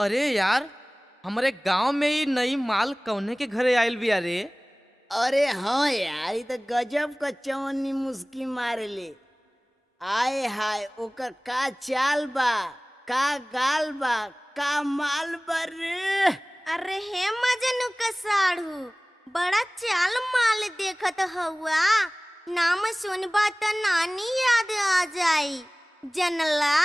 अरे यार, हमरे गांव में ही नई माल कौने के घरे आइल बिया रे। अरे हाँ यार, ई तो गजब का चवन्नी मुस्की मारेले। आए हाय, ओकर का चाल बा, का गाल बा, का माल बा रे। अरे हे मजनू का साढ़ू, बड़ा चाल माल देखत हउआ। नाम सुनबा त नानी याद आ जाई, जनला।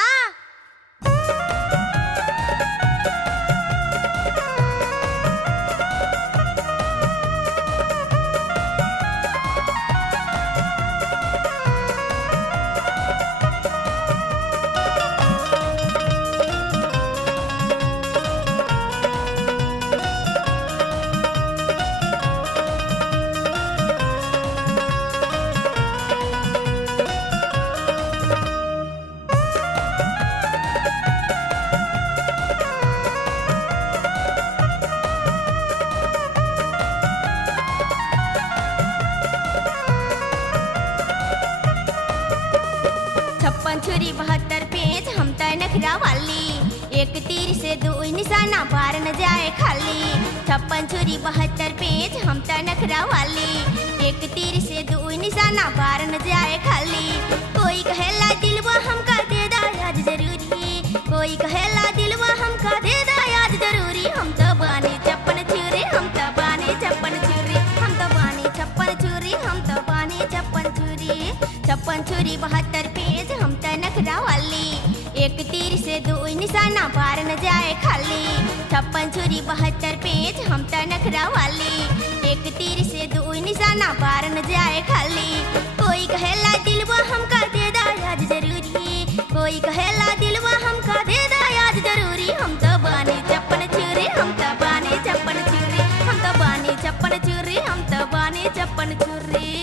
छप्पन छुरी 72 पेज हम त नखरा वाली। एक तीर से दो निशाना पार न जाए खाली। छप्पन छुरी 72 पेज हम त नखरा वाली। एक तीर से दो निशाना पार न जाए खाली। कोई कहेला दिलवा हमका दे दा आज जरूरी, कोई कहेला दिलवा हमका दे दा आज जरूरी। हम तो बानी छप्पन छुरी, हम तो बानी छप्पन छुरी, हम तो बानी छप्पन छुरी, हम तो बानी छप्पन छुरी। छप्पन छुरी 72 पेज हम त नखरा वाली। एक तीर से दो निशाना पार न जाए खाली। छप्पन छुरी 72 पेज हम त नखरा वाली। एक तीर से दो निशाना पार न जाए खाली। कोई कहेला दिलवा हमका दे दा आज जरूरी, कोई कहेला दिलवा हमका दे दा आज जरूरी। हम तो बानी छप्पन छुरी, हम तो बानी छप्पन छुरी, हम तो बानी छप्पन छुरी, हम तो बानी छप्पन छुरी।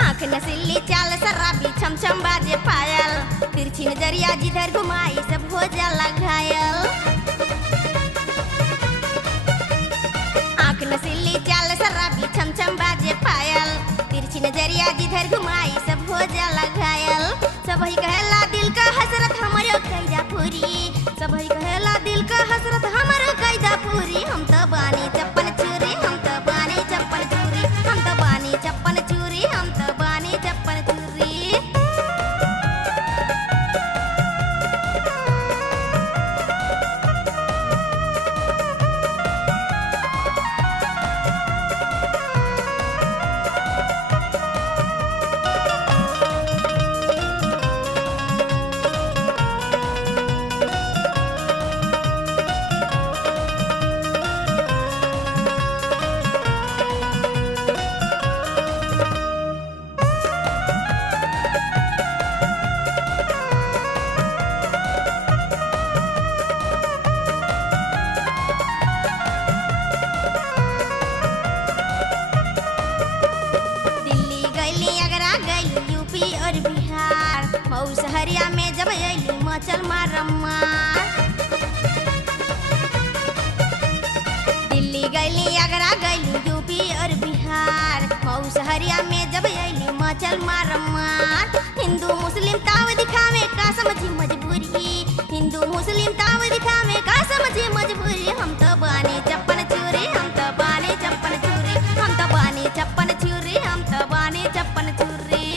आँख नसीली चाल शराबी छम छम बाजे पायल। तिरछी नजरिया जिधर घुमाई सब हो जाला घायल। आँख नसीली चाल शराबी छम छम बाजे पायल। तिरछी नजरिया जिधर घुमाई सब हो जाला घायल। सबही कहेला दिल का हसरत हमरो कैदा पूरी, सबही कहेला दिल का हसरत हमरो कैदा पूरी। हम तो बानी छप्पन छुरी, हम तो बानी छप्पन छुरी, हम तो बानी छप्पन छुरी, हम तो बानी छप्पन छुरी। दिल्ली गईली, आगरा गईली, यूपी और बिहार। मऊ शहरिया में जब अली मचल मारमार। दिल्ली गईली, आगरा गईली, यूपी और बिहार। मऊ शहरिया में जब अली मचल मारमार। हिंदू मुस्लिम ताव दिखावे का समझी मजबूरी, हिंदू मुस्लिम ताव दिखावे का समझी मजबूरी। हम तो बानी छप्पन छुरी, हम तो बानी छप्पन छुरी, हम तो बानी छप्पन छुरी, हम तो बानी छप्पन छुरी।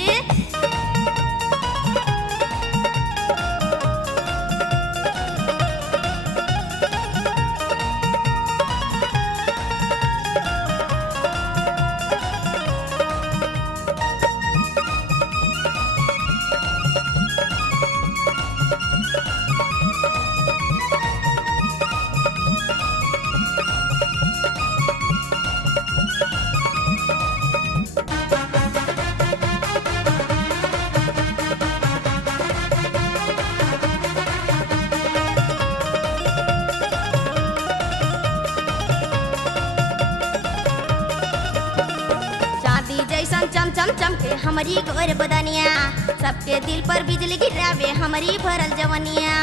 चम चमके हमारी गोर बदनिया, सबके दिल पर बिजली गिरावे हमारी भरल जवनिया।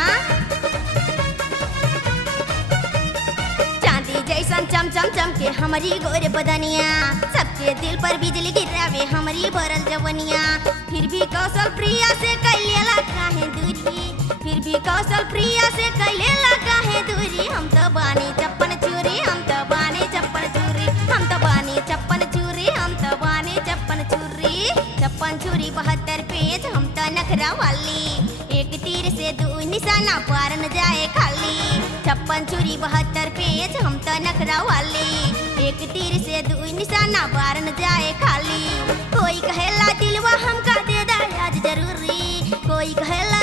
चांदी जैसन चम चम चमके हमारी गोर बदनिया, सबके दिल पर बिजली गिरावे हमारी भरल जवनिया। फिर भी कौशल प्रिया से कैलेला काहे दूरी, फिर भी कौशल प्रिया से कैलेला काहे दूरी। हम तो बानी चप्पन चूरी, हम तो बानी चप्पन चूरी, हम तो बानी चप्पन चूरी, हम तो बानी चप्पन चूरी। चप्पन चूरी 72 पेज हम तो नखरा वाली, एक तीर से 2 निशाना पार न जाए खाली। छप्पन चूरी 72 पेज हम तो नखरा वाली, एक तीर से 2 निशाना पार न जाए खाली। कोई कहेला दिलवा हमका दे दा आज जरूरी, कोई कहेला